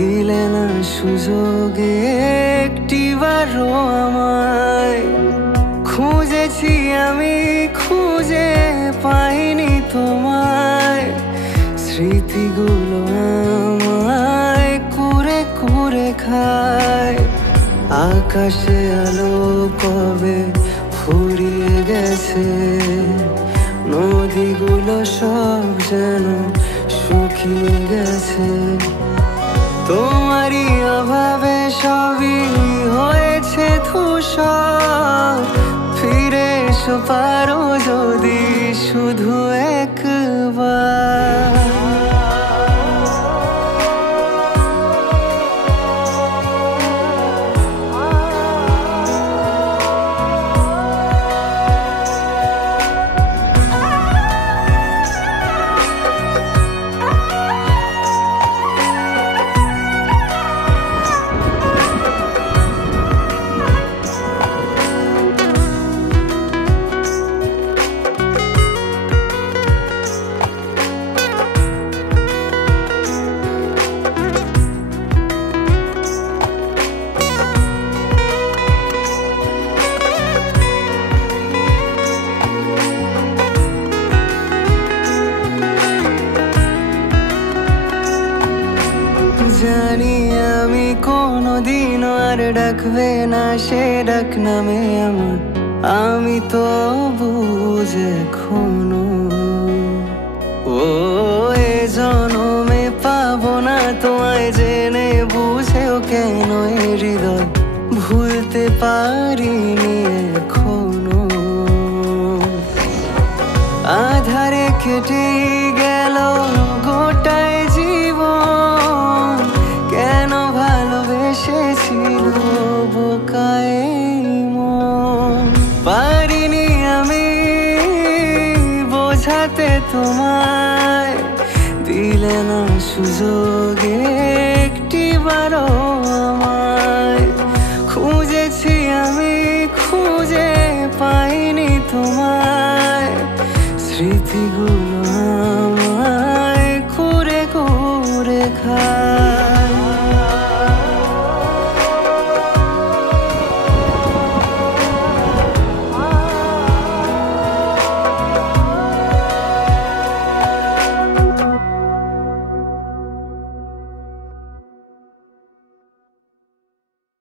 দিলে না সুযোগে একটিবারও আমায়। খুঁজেছি আমি খুঁজে পাইনি তোমায়, স্মৃতিগুলো আমায় কুরে কুরে খায়। আকাশে আলো কবে ফুরিয়ে গেছে, নদীগুলো সব যেন শুকিয়ে গেছে। তোমারই অভাবে সবই হয়েছে ধূসর, ফিরে এসো পারো যদি শুধু একবার। জানি আমি কোনোদিনও আর ডাকবে না সে ডাক নামে আমার, আমি তো বুঝ এখনো। ও এ জনমে পাবো না তোমায়, জেনে বুঝেও কেন এ হৃদয় ভুলতে পারিনি এখনো। আধারে কেটে গেল গোটায় জীবন, কেন ভালোবেসেছিল বোকায় মন। পারিনি আমি বোঝাতে তোমায়, দিলে না সুযোগে একটিবারও